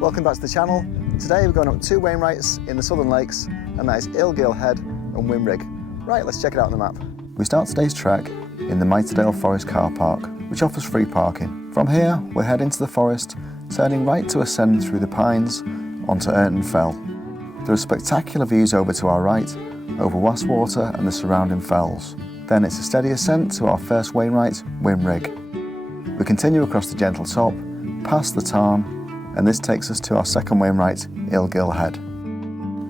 Welcome back to the channel. Today we're going up 2 Wainwrights in the Southern Lakes, and that is Illgill Head and Whin Rigg. Right, let's check it out on the map. We start today's trek in the Miterdale Forest car park, which offers free parking. From here, we're heading to the forest, turning right to ascend through the pines onto Irton Fell. There are spectacular views over to our right, over Wast Water and the surrounding fells. Then it's a steady ascent to our first Wainwright, Whin Rigg. We continue across the gentle top, past the Tarn, and this takes us to our second Wainwright, Illgill Head.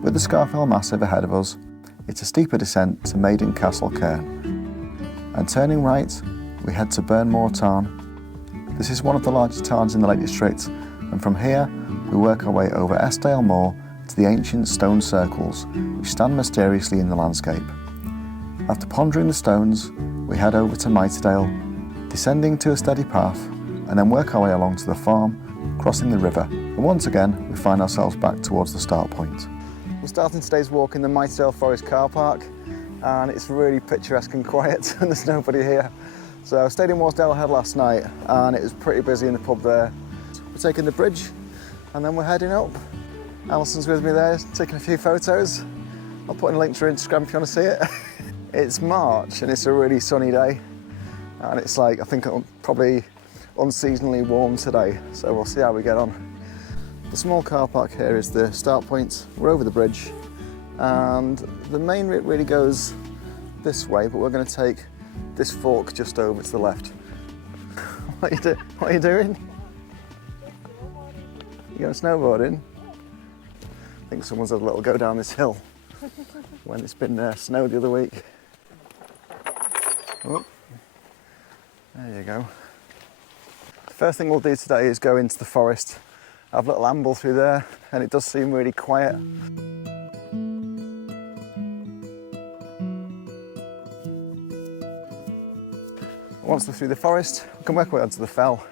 With the Scafell massif ahead of us, it's a steeper descent to Maiden Castle Cairn. And turning right, we head to Burnmore Tarn. This is one of the largest tarns in the Lake District, and from here we work our way over Eskdale Moor to the ancient stone circles which stand mysteriously in the landscape. After pondering the stones, we head over to Miterdale, descending to a steady path, and then work our way along to the farm, crossing the river, and once again we find ourselves back towards the start point. We're starting today's walk in the Miterdale Forest car park, and it's really picturesque and quiet and there's nobody here. So I stayed in Eskdale Head last night and it was pretty busy in the pub there. We're taking the bridge and then we're heading up. Alison's with me there, taking a few photos. I'll put in a link to her Instagram if you want to see it. It's March and it's a really sunny day, and it's like, I think probably unseasonably warm today, so we'll see how we get on. The small car park here is the start point. We're over the bridge and the main route really goes this way, but we're going to take this fork just over to the left. What are you doing? You going snowboarding? I think someone's had a little go down this hill when it's been snowed the other week. Oh, there you go. First thing we'll do today is go into the forest, have a little amble through there, and it does seem really quiet. Once we're through the forest, we can work our way onto the fell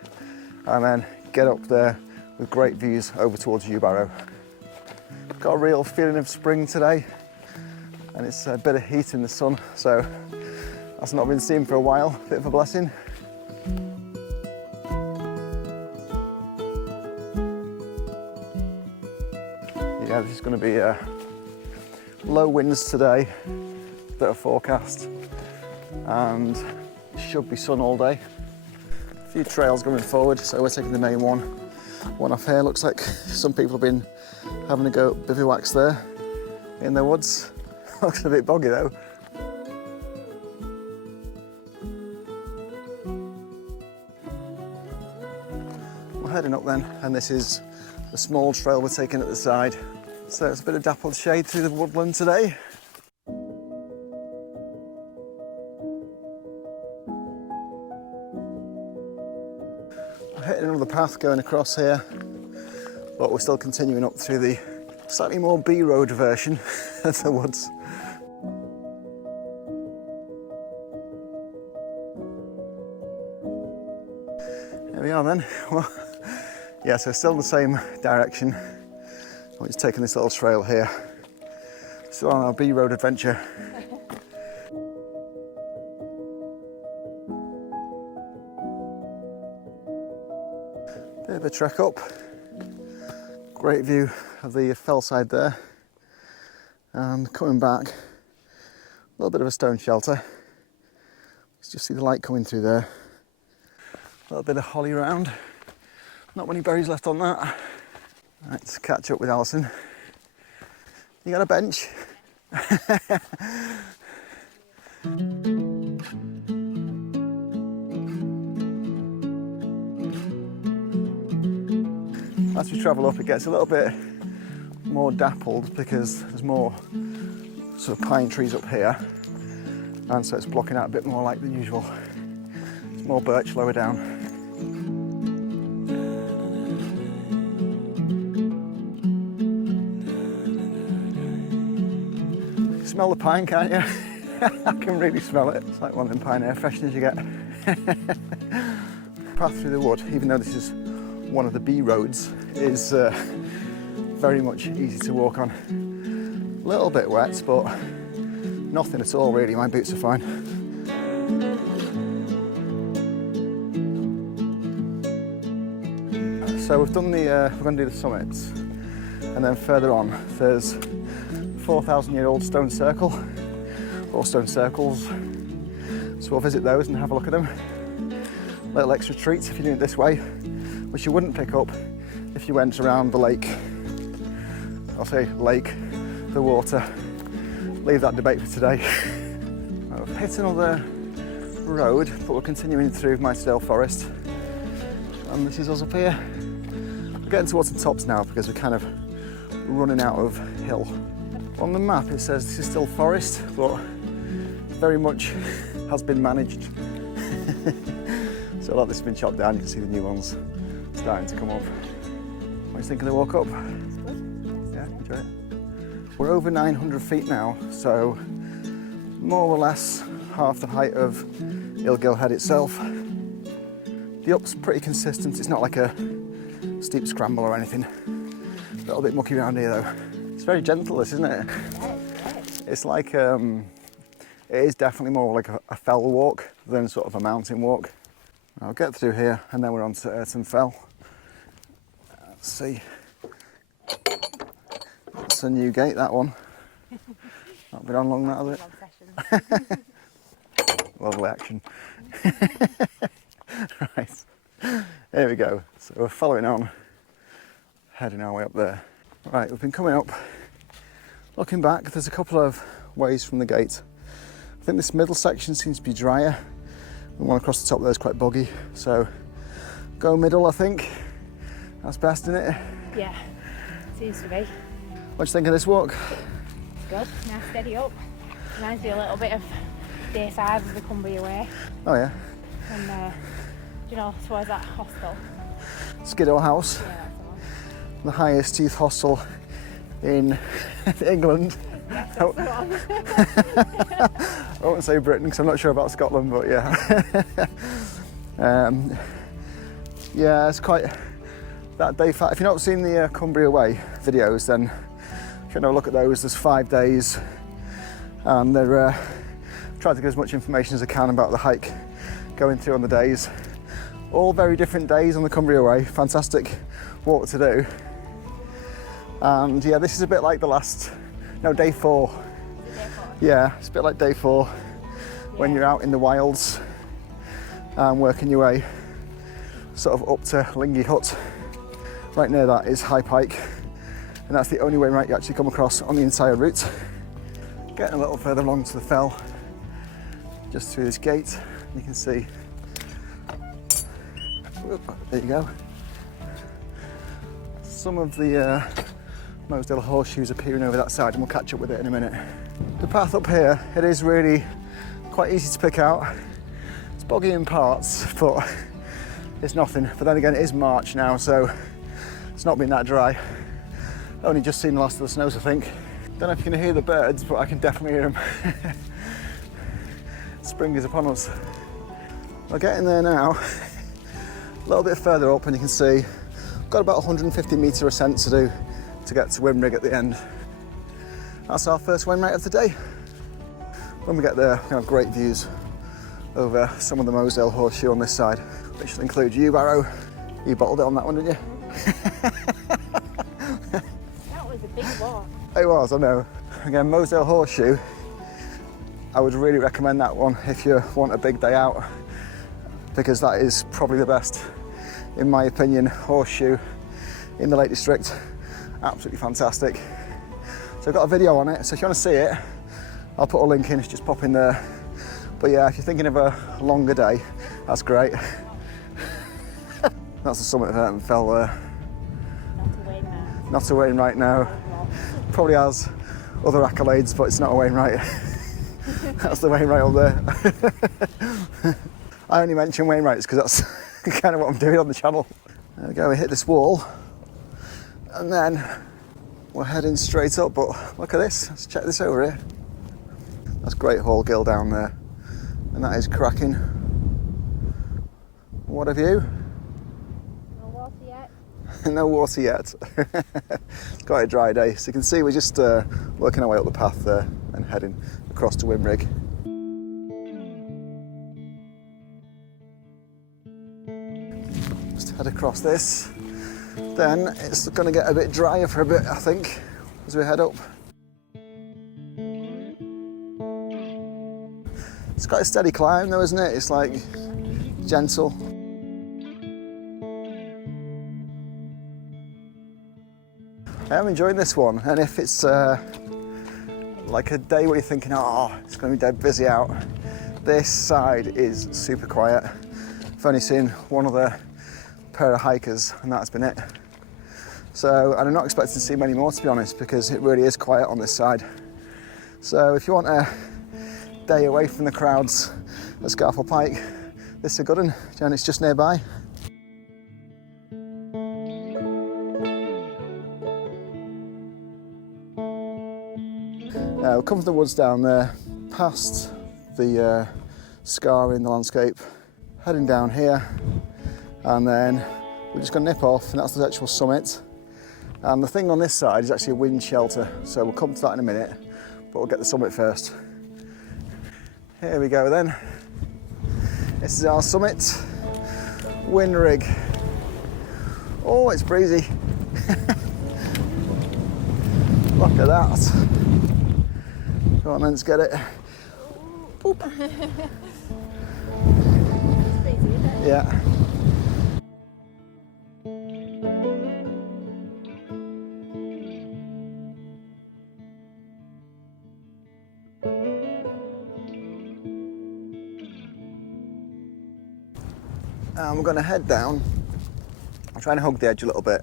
and then get up there with great views over towards Barrow. Got a real feeling of spring today, and it's a bit of heat in the sun, so that's not been seen for a while, bit of a blessing. Yeah, this is going to be low winds today that are forecast, and it should be sun all day. A few trails going forward, so we're taking the main one. One off here, looks like some people have been having a go at bivouacs there in the woods. Looks a bit boggy though. We're heading up then, and this is the small trail we're taking at the side. So it's a bit of dappled shade through the woodland today. We're hitting another path going across here, but we're still continuing up through the slightly more B-road version of the woods. Here we are then. Well, yeah, so still in the same direction. We're just taking this little trail here. Still on our B-road adventure. Bit of a trek up. Great view of the fell side there. And coming back, a little bit of a stone shelter. Let's just see the light coming through there. A little bit of holly round. Not many berries left on that. Right, let's catch up with Alison. You got a bench? As we travel up, it gets a little bit more dappled because there's more sort of pine trees up here, and so it's blocking out a bit more light than usual. There's more birch lower down. Smell the pine, can't you? I can really smell it. It's like one of them pine air fresheners you get. Path through the wood, even though this is one of the B roads, is very much easy to walk on. A little bit wet, but nothing at all really. My boots are fine. So we've done the, we're going to do the summits, and then further on there's 4,000-year-old stone circle, or stone circles. So we'll visit those and have a look at them. Little extra treats if you're doing it this way, which you wouldn't pick up if you went around the lake. I'll say lake, the water. Leave that debate for today. We've hit another road, but we're continuing through Miterdale Forest. And this is us up here. We're getting towards the tops now because we're kind of running out of hill. On the map it says this is still forest, but very much has been managed. So a lot of this has been chopped down, you can see the new ones starting to come up. What do you think of the walk up? Yeah, enjoy it. We're over 900 feet now, so more or less half the height of Illgill Head itself. The up's pretty consistent, it's not like a steep scramble or anything. A little bit mucky around here though. It's very gentle, this, isn't it? It's like, it is definitely more like a fell walk than sort of a mountain walk. I'll get through here and then we're on to Irton Fell. Let's see. That's a new gate, that one. Not been on long, that, has it? Lovely action. Right, here we go. So we're following on, heading our way up there. Right, we've been coming up. Looking back, there's a couple of ways from the gate. I think this middle section seems to be drier. The one across the top there is quite boggy. So go middle, I think. That's best, isn't it? Yeah, seems to be. What do you think of this walk? It's good, now steady up. Reminds me a little bit of day 5 of the Cumbria Way. Oh yeah. And you know, towards that hostel. Eskdale House. Yeah, that's the one. The highest youth hostel in England. Yes, that's the one. I won't say Britain because I'm not sure about Scotland, but yeah. Yeah, it's quite that day. If you've not seen the Cumbria Way videos, then you can have a look at those. There's 5 days, and they're trying to get as much information as I can about the hike going through on the days. All very different days on the Cumbria Way. Fantastic walk to do. And yeah, this is a bit like the last, no, day 4. Yeah, it's a bit like day 4 when you're out in the wilds and working your way sort of up to Lingy Hut. Right near that is High Pike, and that's the only Wainwright you actually come across on the entire route. Getting a little further along to the fell, just through this gate, you can see, there you go, some of the Mosedale horseshoes appearing over that side, and we'll catch up with it in a minute. The path up here, it is really quite easy to pick out. It's boggy in parts, but it's nothing. But then again, it is March now, so it's not been that dry. Only just seen the last of the snows, I think. Don't know if you can hear the birds, but I can definitely hear them. Spring is upon us. We're getting there now. A little bit further up, and you can see I've got about 150 metre ascent to do to get to Whin Rigg at the end. That's our first Wainwright of the day. When we get there, we're going to have great views over some of the Mosedale horseshoe on this side, which will include you, Barrow. You bottled it on that one, didn't you? That was a big walk. It was, I know. Again, Mosedale horseshoe, I would really recommend that one if you want a big day out, because that is probably the best, in my opinion, horseshoe in the Lake District. Absolutely fantastic. So I've got a video on it, so if you want to see it, I'll put a link in, just pop in there. But yeah, if you're thinking of a longer day, that's great. That's the summit of Irton Fell there. Not a Wainwright. Not a Wainwright now. Probably has other accolades, but it's not a Wainwright. That's the Wainwright up there. I only mention Wainwrights because that's kind of what I'm doing on the channel. There we go, we hit this wall, and then we're heading straight up, but look at this, let's check this over here. That's Great Hall Gill down there, and that is cracking. What a view. No water yet. No water yet. It's quite a dry day, so you can see we're just working our way up the path there and heading across to Whin Rigg. Just head across this. Then it's going to get a bit drier for a bit, I think, as we head up. It's quite a steady climb though, isn't it? It's like gentle. I am enjoying this one, and if it's like a day where you're thinking, oh, it's going to be dead busy out, this side is super quiet. I've only seen one other pair of hikers, and that's been it. So, and I'm not expecting to see many more, to be honest, because it really is quiet on this side. So if you want a day away from the crowds at Scafell Pike, this is a good one, and it's just nearby. We'll come from the woods down there, past the scar in the landscape, heading down here, and then we're just going to nip off, and that's the actual summit. And the thing on this side is actually a wind shelter, so we'll come to that in a minute, but we'll get the summit first. Here we go then. This is our summit, Whin Rigg. Oh, it's breezy. Look at that. Go on then, let's get it. Boop. Yeah. And we're going to head down. I'm trying to hug the edge a little bit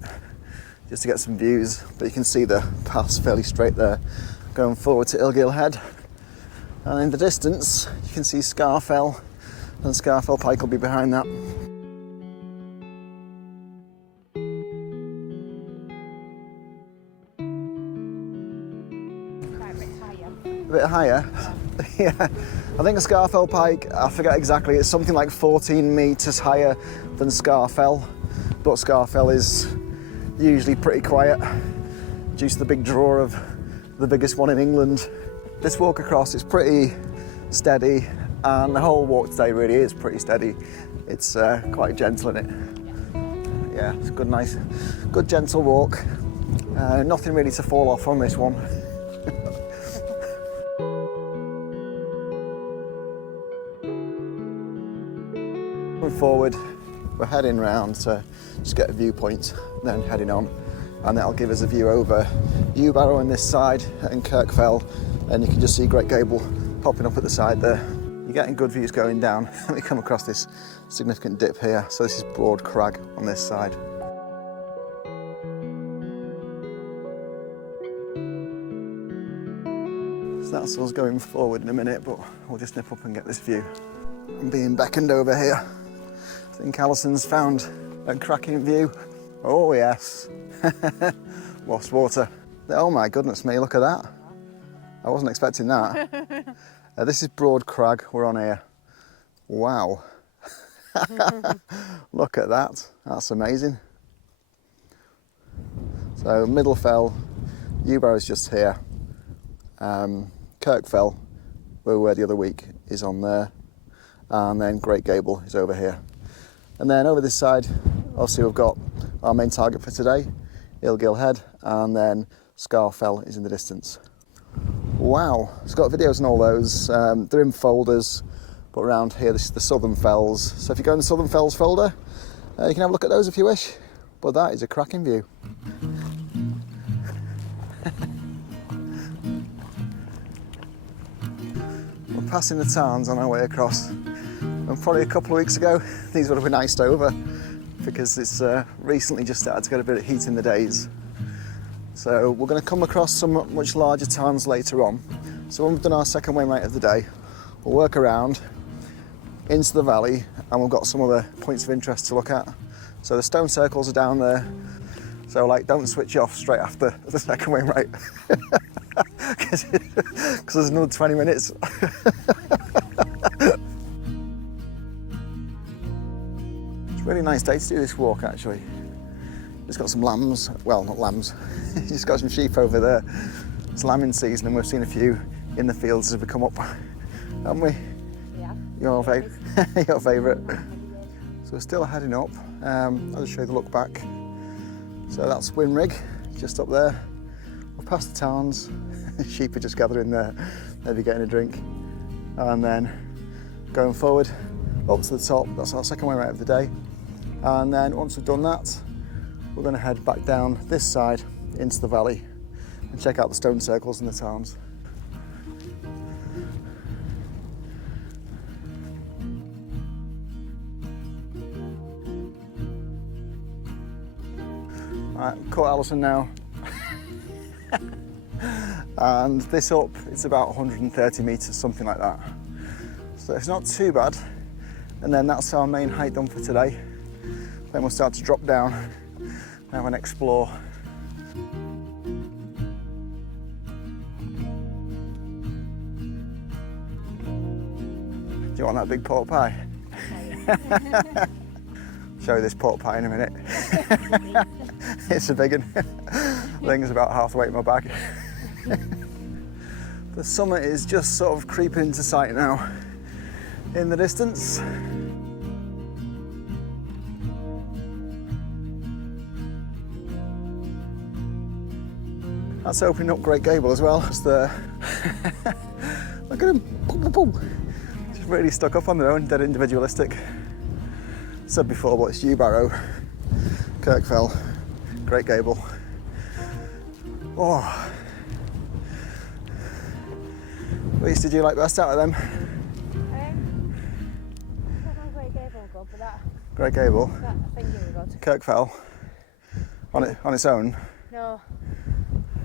just to get some views, but you can see the path's fairly straight there, going forward to Illgill Head. And in the distance you can see Scafell, and Scafell Pike will be behind that. A bit higher? Yeah, I think Scafell Pike, I forget exactly, it's something like 14 metres higher than Scafell, but Scafell is usually pretty quiet due to the big draw of the biggest one in England. This walk across is pretty steady, and the whole walk today really is pretty steady. It's quite gentle in it. Yeah, it's a good, nice, good gentle walk. Nothing really to fall off on this one. Moving forward, we're heading round to just get a viewpoint, then heading on, and that'll give us a view over Barrow on this side and Kirkfell, and you can just see Great Gable popping up at the side there. You're getting good views going down. We come across this significant dip here, so this is Broad Crag on this side. So that's us going forward in a minute, but we'll just nip up and get this view. I'm being beckoned over here. I think Alison's found a cracking view. Oh yes, Wast Water. Oh my goodness me, look at that. I wasn't expecting that. This is Broad Crag we're on here. Wow. Look at that, that's amazing. So Middle Fell, Barrow's just here. Kirkfell, where we were the other week, is on there. And then Great Gable is over here. And then over this side, obviously we've got our main target for today, Illgill Head, and then Scafell is in the distance. Wow, it's got videos on all those. They're in folders, but around here this is the Southern Fells. So if you go in the Southern Fells folder, you can have a look at those if you wish. But that is a cracking view. We're passing the tarns on our way across. And probably a couple of weeks ago, these would have been iced over because it's recently just started to get a bit of heat in the days. So we're going to come across some much larger tarns later on. So when we've done our second Wainwright of the day, we'll work around into the valley, and we've got some other points of interest to look at. So the stone circles are down there. So like, don't switch off straight after the second Wainwright because there's another 20 minutes. It's a really nice day to do this walk actually. Just got some lambs, well not lambs, just got some sheep over there. It's lambing season and we've seen a few in the fields as we come up, haven't we? Yeah. Your favourite. So we're still heading up. I'll just show you the look back. So that's Whin Rigg, just up there. We're past the tarns. Sheep are just gathering there, maybe getting a drink. And then going forward up to the top, that's our second Wainwright of the day. And then once we've done that, we're going to head back down this side into the valley and check out the stone circles and the tarns. Right, caught Alison now. And this up, it's about 130 metres, something like that. So it's not too bad. And then that's our main height done for today. Then we'll start to drop down and have an explore. Do you want that big pork pie? Show you this pork pie in a minute. It's a big one. I think it's about half the weight in my bag. The summit is just sort of creeping into sight now in the distance. That's opening up Great Gable as well. Just look at him. Just really stuck up on their own, dead individualistic. Said before, but it's Barrow, Fell, Great Gable. Oh. Which did you like best out of them? I don't know Great Gable good, but that. Great Gable. That thing was good. Fell. On its own. No.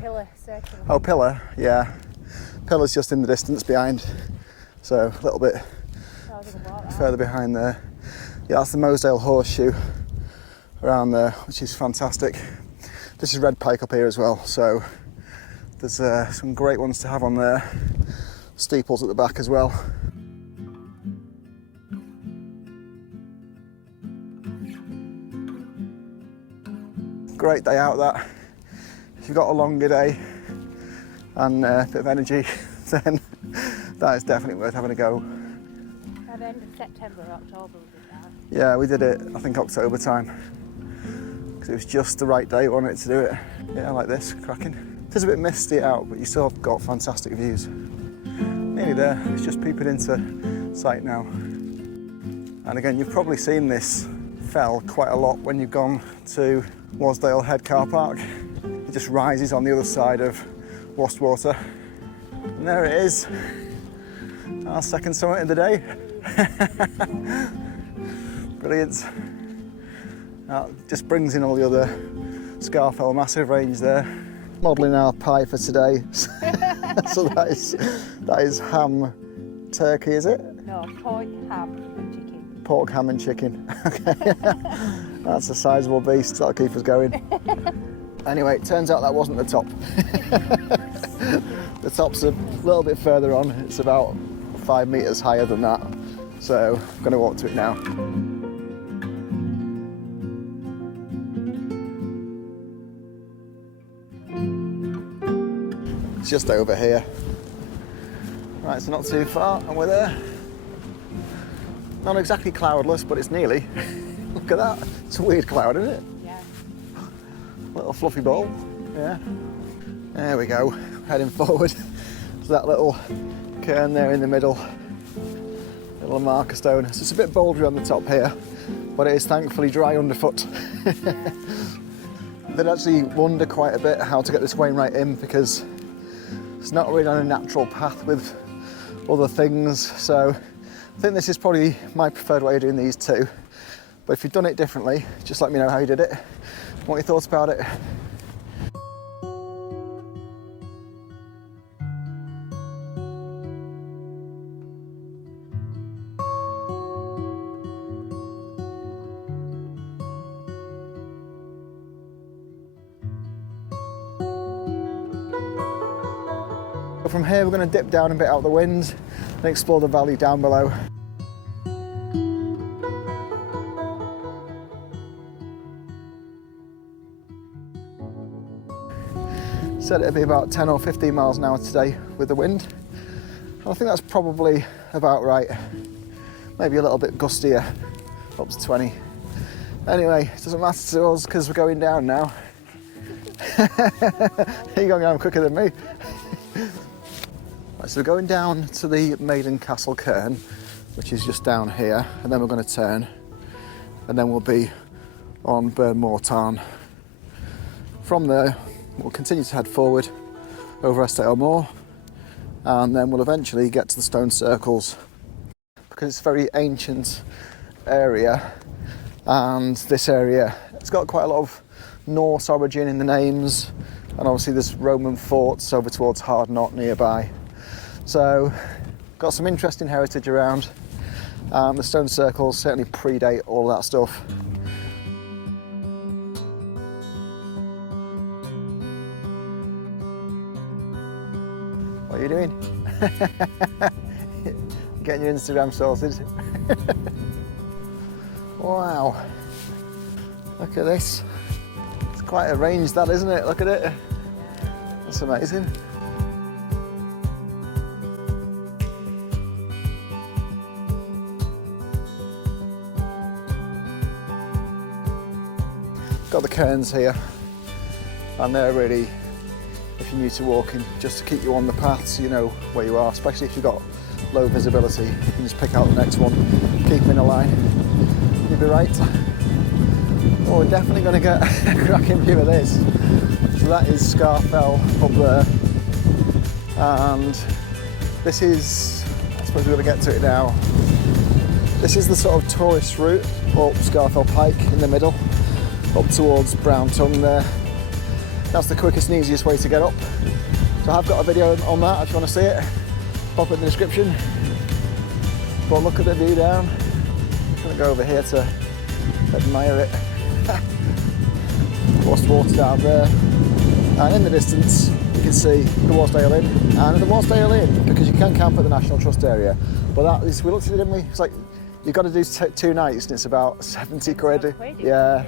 Pillar, circular. Oh, Pillar, yeah. Pillar's just in the distance behind, so a little bit further behind there. Yeah, that's the Mosedale Horseshoe around there, which is fantastic. This is red pike up here as well, so there's some great ones to have on there. Steeples at the back as well. Great day out that. If you've got a longer day and a bit of energy, then that is definitely worth having a go. At the end of September or October we did that. Yeah, we did it, I think October time. Because it was just the right day, wasn't it, to do it. Yeah, like this, cracking. It is a bit misty out, but you still have got fantastic views. Nearly there, it's just peeping into sight now. And again, you've probably seen this fell quite a lot when you've gone to Eskdale Head car park. It just rises on the other side of Wast Water. And there it is, our second summit of the day. Brilliant. Just brings in all the other Scafell massif range there. Modelling our pie for today. So that is ham turkey, is it? No, pork, ham and chicken. Pork, ham and chicken. Okay. That's a sizable beast, that'll keep us going. Anyway, it turns out that wasn't the top. The top's a little bit further on. It's about 5 metres higher than that. So I'm going to walk to it now. It's just over here. Right, so not too far, and we're there. Not exactly cloudless, but it's nearly. Look at that. It's a weird cloud, isn't it? Yeah. Little fluffy ball. Yeah. There we go. Heading forward to that little cairn there in the middle. Little marker stone. So it's a bit bouldery on the top here, but it is thankfully dry underfoot. I did actually wonder quite a bit how to get this Wainwright in, because it's not really on a natural path with other things. So I think this is probably my preferred way of doing these too. But if you've done it differently, just let me know how you did it, what your thoughts about it. From here we're going to dip down a bit out of the wind and explore the valley down below. Said it'd be about 10 or 15 miles an hour today with the wind. And I think that's probably about right. Maybe a little bit gustier, up to 20. Anyway, it doesn't matter to us because we're going down now. You're going home quicker than me. Right, so we're going down to the Maiden Castle Cairn, which is just down here, and then we're going to turn, and then we'll be on Burnmore Tarn. From there, we'll continue to head forward over Eskdale Moor, and then we'll eventually get to the stone circles, because it's a very ancient area, and this area, it's got quite a lot of Norse origin in the names, and obviously there's Roman forts over towards Hardknott nearby. So, got some interesting heritage around. The stone circles certainly predate all that stuff. What are you doing? Getting your Instagram sorted. Wow. Look at this. It's quite a range that, isn't it? Look at it. That's amazing. Got the cairns here, and they're really, if you're new to walking, just to keep you on the path so you know where you are, especially if you've got low visibility. You can just pick out the next one, keep them in a line, you'll be right. Oh, we're definitely going to get a cracking view of this. So that is Scafell up there, and this is, I suppose we're going to get to it now, this is the sort of tourist route up Scafell Pike in the middle, up towards Brown Tongue there. That's the quickest and easiest way to get up. So I've got a video on that if you want to see it. Pop it in the description. But look at the view down. I'm going to go over here to admire it. Wast Water down there. And in the distance you can see the Wasdale Inn. And the Wasdale Inn, because you can camp at the National Trust area. But that is, we looked at it, didn't we? It's like, you've got to do 2 nights and it's about 70 quid. Yeah.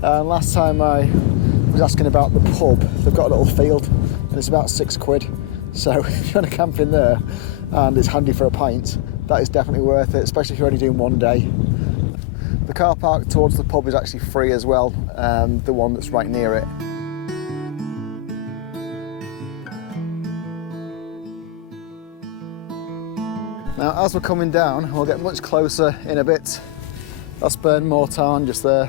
And last time I was asking about the pub, they've got a little field and it's about 6 quid. So if you want to camp in there and it's handy for a pint, that is definitely worth it, especially if you're only doing one day. The car park towards the pub is actually free as well, the one that's right near it. Now as we're coming down, we'll get much closer in a bit. That's Burnmore Tarn just there.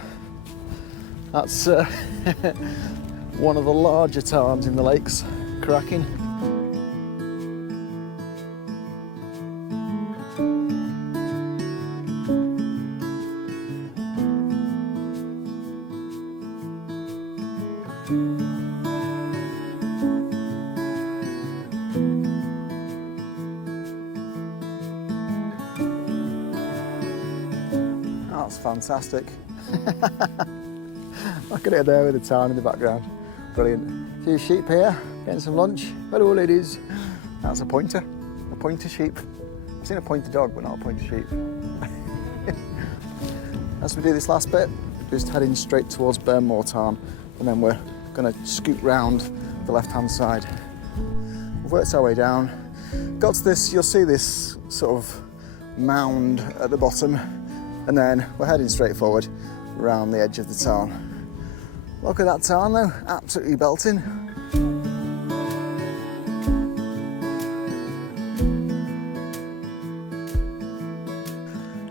That's one of the larger tarns in the lakes, cracking. That's fantastic. Look at it there with the town in the background. Brilliant. A few sheep here, getting some lunch. Hello ladies. That's a pointer sheep. I've seen a pointer dog, but not a pointer sheep. As we do this last bit, just heading straight towards Burnmore Tarn, and then we're going to scoot round the left-hand side. We've worked our way down. Got to this, you'll see this sort of mound at the bottom, and then we're heading straight forward around the edge of the tarn. Look at that tarn though, absolutely belting.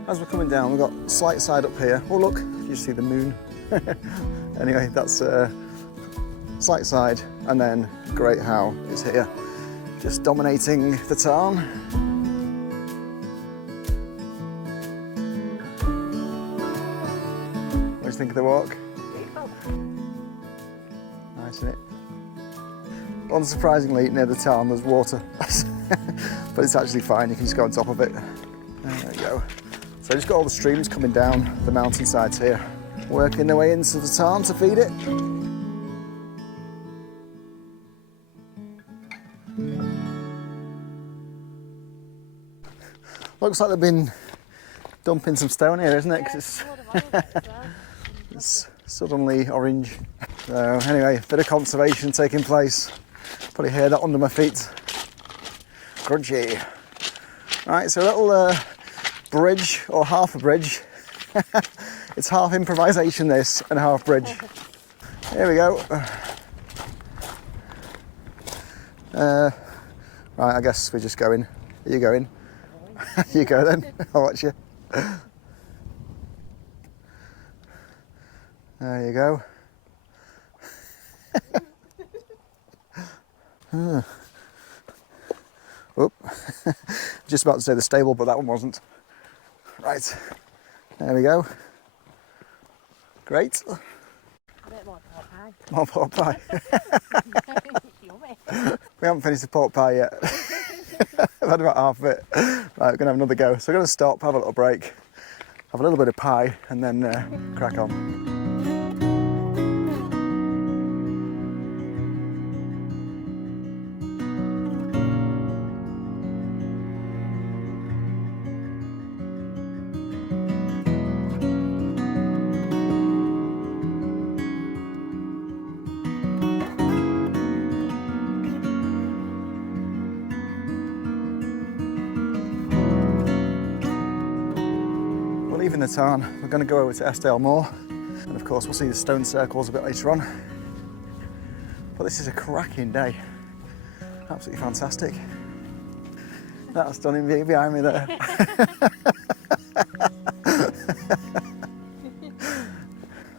As we're coming down, we've got slight side up here. Oh look, you see the moon. Anyway, that's slight side, and then Great How is here, just dominating the tarn. What do you think of the walk? Nice, isn't it? Unsurprisingly, near the tarn there's water, but it's actually fine, you can just go on top of it. There we go. So just got all the streams coming down the mountainsides here, working their way into the tarn to feed it. Looks like they've been dumping some stone here, isn't it? 'Cause it's suddenly orange. So anyway, a bit of conservation taking place. Probably hear that under my feet. Crunchy. Right, so a little bridge, or half a bridge. It's half improvisation this, and half bridge. Here we go. Right, I guess we're just going. Are you going? You go then, I'll watch you. There you go. Oop. Just about to say the stable, but that one wasn't. Right, there we go. Great. A bit more pork pie. More pork pie. Yummy. We haven't finished the pork pie yet. I've had about half of it. Right, we're going to have another go. So we're going to stop, have a little break, have a little bit of pie, and then crack on. Leaving the tarn, we're going to go over to Eskdale Moor, and of course we'll see the stone circles a bit later on. But this is a cracking day, absolutely fantastic. That stunning view behind me there.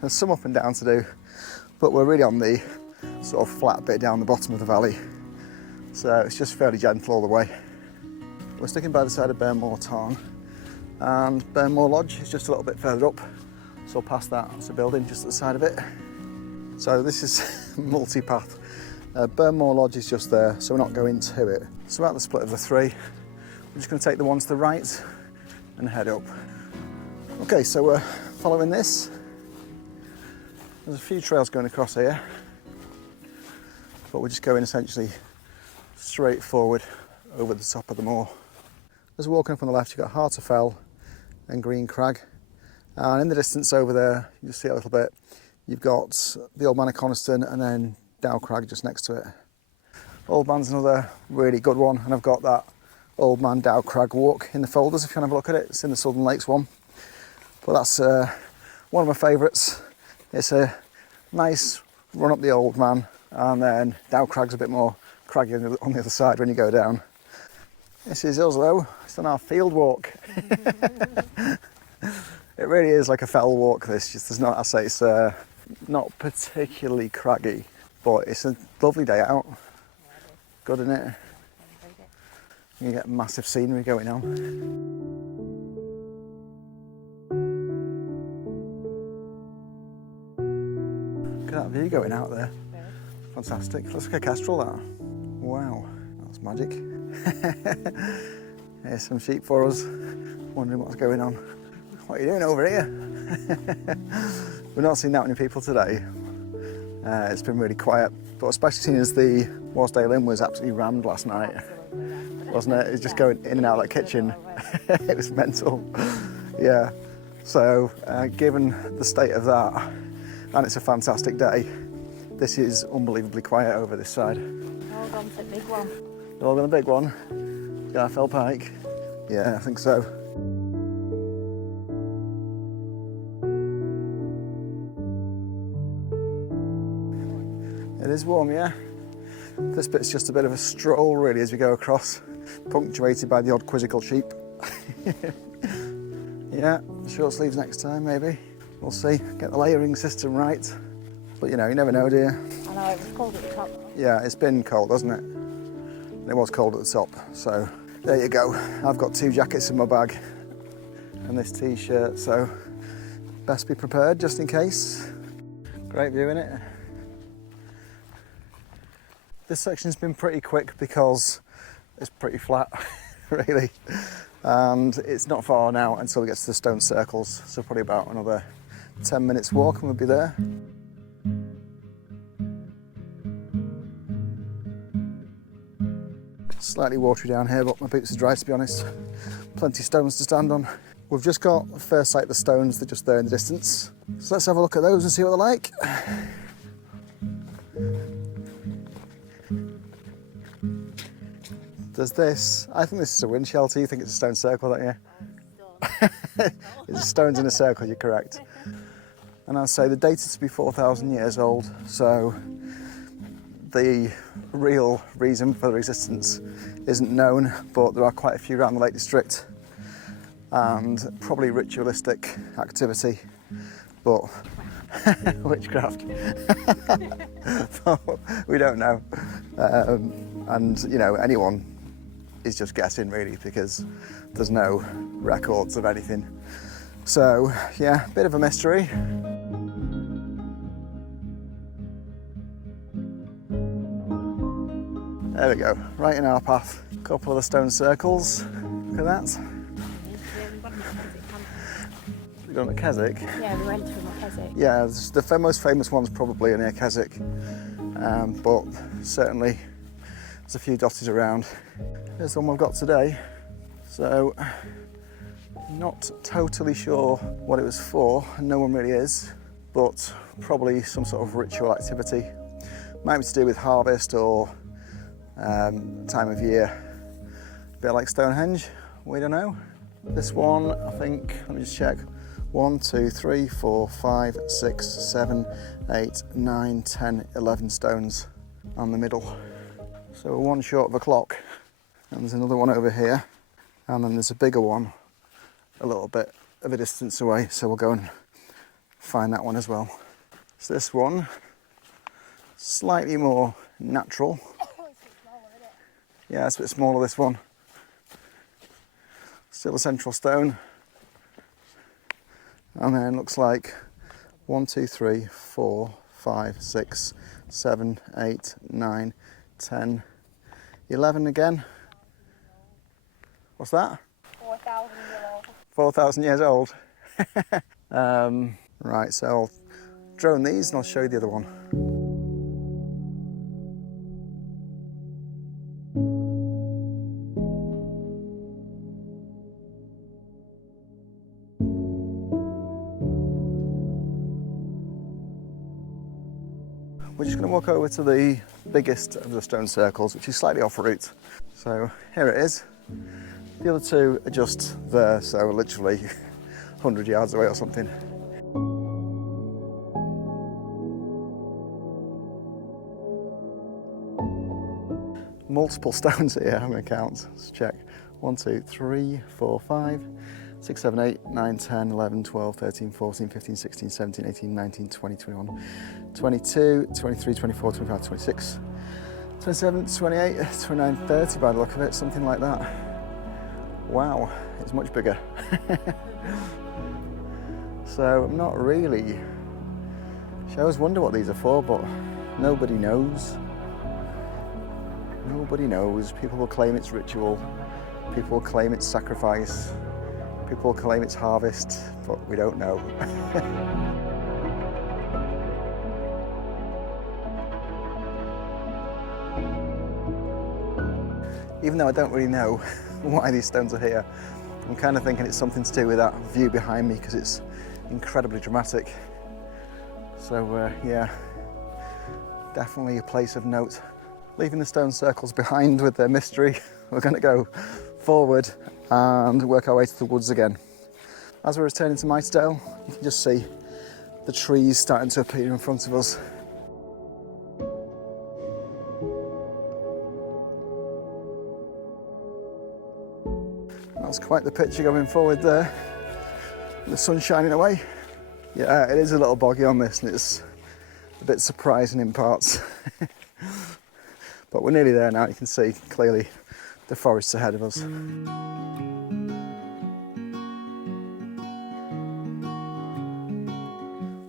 There's some up and down to do, but we're really on the sort of flat bit down the bottom of the valley, so it's just fairly gentle all the way. We're sticking by the side of Burnmore Tarn, and Burnmore Lodge is just a little bit further up, so past that, it's a building just at the side of it. So this is multi-path. Burnmore Lodge is just there, so we're not going to it. So at the split of the three, we're just going to take the one to the right and head up. Okay, so we're following this. There's a few trails going across here, but we're just going essentially straight forward over the top of the moor. As we're walking up on the left, you've got Fell and Green Crag, and in the distance over there, you see it a little bit, you've got the Old Man of Coniston and then Dow Crag just next to it. Old Man's another really good one, and I've got that Old Man Dow Crag walk in the folders if you want to have a look at it. It's in the Southern Lakes one, but that's one of my favourites. It's a nice run up the Old Man, and then Dow Crag's a bit more craggy on the other side when you go down. This is us though, it's on our field walk. It really is like a fell walk this, just there's not, I say it's not particularly craggy, but it's a lovely day out. Good, isn't it? You get massive scenery going on. Look at that view going out there. Fantastic. Looks like a kestrel that. Wow, that's magic. Here's some sheep for us, wondering what's going on. What are you doing over here? We've not seen that many people today. It's been really quiet, but especially seeing as the Wasdale Inn was absolutely rammed last night, wasn't it? It was just going in and out of that kitchen. It was mental. Yeah. So, given the state of that, and it's a fantastic day, this is unbelievably quiet over this side. Hold on to the big one. All on a big one. Scafell Pike. Yeah, I think so. It is warm, yeah. This bit's just a bit of a stroll really as we go across, punctuated by the odd quizzical sheep. Yeah, short sleeves next time maybe. We'll see. Get the layering system right. But you know, you never know, do you? I know, it was cold at the top. Yeah, it's been cold, hasn't it? It was cold at the top, so there you go. I've got 2 jackets in my bag and this t-shirt, so best be prepared just in case. Great view, innit? This section's been pretty quick because it's pretty flat, really. And it's not far now until we get to the stone circles, so probably about another 10 minutes walk and we'll be there. Slightly watery down here, but my boots are dry to be honest. Plenty of stones to stand on. We've just got the first sight of the stones, they're just there in the distance. So let's have a look at those and see what they're like. There's this, I think this is a wind shelter, you think it's a stone circle, don't you? It's stones in a circle, you're correct. And I'd say they're dated to be 4,000 years old, so The real reason for their existence isn't known, but there are quite a few around the Lake District and probably ritualistic activity, but witchcraft. We don't know. And you know, anyone is just guessing really, because there's no records of anything. So yeah, bit of a mystery. There we go, right in our path. A couple of the stone circles. Look at that. We got a Keswick. Yeah, we went to Keswick. Yeah, the most famous one's probably near Keswick, but certainly there's a few dotted around. Here's the one we've got today. So, not totally sure what it was for, and no one really is, but probably some sort of ritual activity. Might be to do with harvest or time of year. A bit like Stonehenge, we don't know. This one, I think, let me just check. 1, 2, 3, 4, 5, 6, 7, 8, 9, 10, 11 stones on the middle. So we're one short of a clock. And there's another one over here. And then there's a bigger one a little bit of a distance away. So we'll go and find that one as well. So this one, slightly more natural. Yeah, it's a bit smaller, this one. Still a central stone. And then looks like 1, 2, 3, 4, 5, 6, 7, 8, 9, 10, 11 again. What's that? 4,000 years old. 4,000 years old. Right, so I'll drone these and I'll show you the other one. We're just going to walk over to the biggest of the stone circles, which is slightly off route. So here it is. The other two are just there, so literally 100 yards away or something. Multiple stones here, I'm going to count. Let's check. 1, 2, 3, 4, 5, 6, 7, 8, 9, 10, 11, 12, 13, 14, 15, 16, 17, 18, 19, 20, 21, 22, 23, 24, 25, 26, 27, 28, 29, 30 by the look of it, something like that. Wow, it's much bigger. So I'm not really... I always wonder what these are for, but nobody knows. Nobody knows. People will claim it's ritual. People will claim it's sacrifice. People will claim it's harvest, but we don't know. Even though I don't really know why these stones are here, I'm kind of thinking it's something to do with that view behind me, because it's incredibly dramatic. So yeah, definitely a place of note. Leaving the stone circles behind with their mystery, we're going to go forward and work our way to the woods again. As we're returning to Miterdale, you can just see the trees starting to appear in front of us. That's quite the picture going forward there. The sun shining away. Yeah, it is a little boggy on this, and it's a bit surprising in parts. But we're nearly there now. You can see clearly the forest's ahead of us.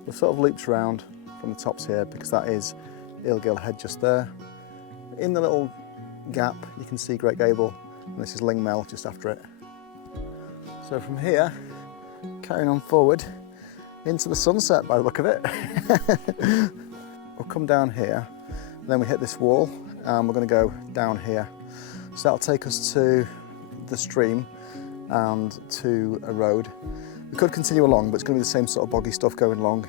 We've sort of looped around from the tops here because that is Illgill Head just there. In the little gap you can see Great Gable, and this is Lingmel just after it. So from here, carrying on forward into the sunset by the look of it. We'll come down here, and then we hit this wall, and we're going to go down here. So that'll take us to the stream and to a road. We could continue along, but it's going to be the same sort of boggy stuff going along.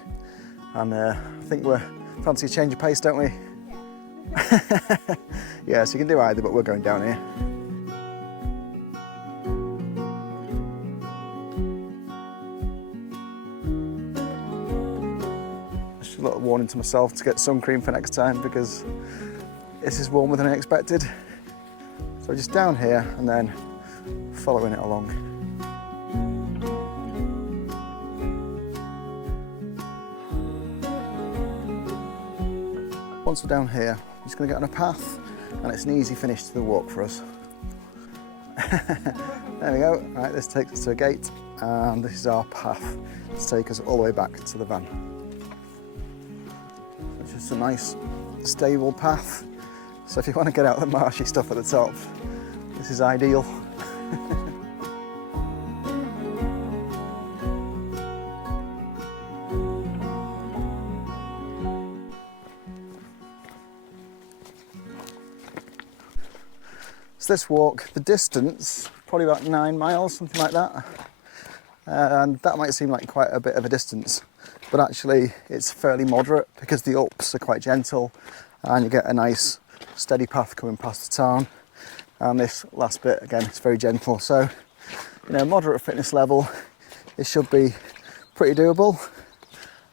And I think we're fancy a change of pace, don't we? Yeah. Yeah, so you can do either, but we're going down here. Just a little warning to myself to get sun cream for next time, because This is warmer than I expected. So just down here and then following it along. Once we're down here, I'm just going to get on a path, and it's an easy finish to the walk for us. There we go. Right, this takes us to a gate, and this is our path to take us all the way back to the van. It's just a nice, stable path. So if you want to get out the marshy stuff at the top, this is ideal. So this walk, the distance, probably about 9 miles, something like that. And that might seem like quite a bit of a distance, but actually it's fairly moderate because the ups are quite gentle and you get a nice steady path coming past the tarn. And this last bit, again, it's very gentle. So, you know, moderate fitness level, it should be pretty doable.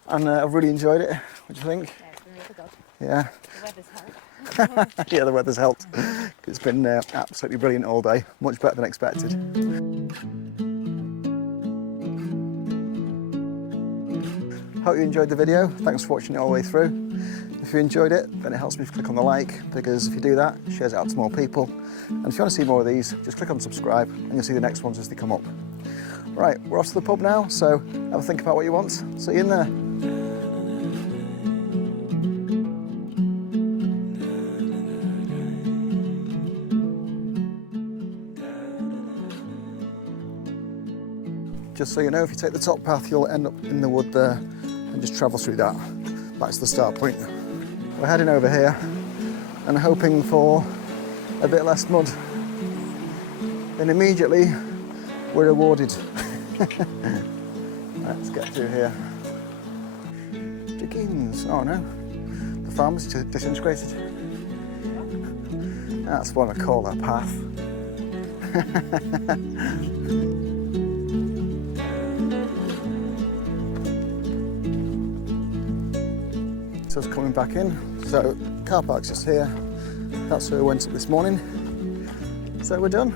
And I've really enjoyed it. What do you think? Yeah, it's been really good. Yeah. The weather's helped. Yeah, the weather's helped. It's been absolutely brilliant all day, much better than expected. Hope you enjoyed the video. Thanks for watching it all the way through. If you enjoyed it, then it helps me to click on the like, because if you do that, it shares it out to more people. And if you want to see more of these, just click on subscribe and you'll see the next ones as they come up. Right, we're off to the pub now, so have a think about what you want. See you in there. Just so you know, if you take the top path, you'll end up in the wood there and just travel through that. That's the start point. We're heading over here and hoping for a bit less mud. Then immediately we're rewarded. Let's get through here. Dickens, oh no, the farm's disintegrated. That's what I call a path. So it's coming back in. So car park's just here. That's where we went up this morning. So we're done.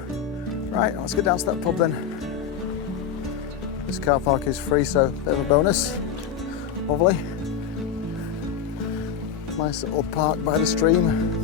Right, let's get down to that pub then. This car park is free, so a bit of a bonus. Lovely. Nice little park by the stream.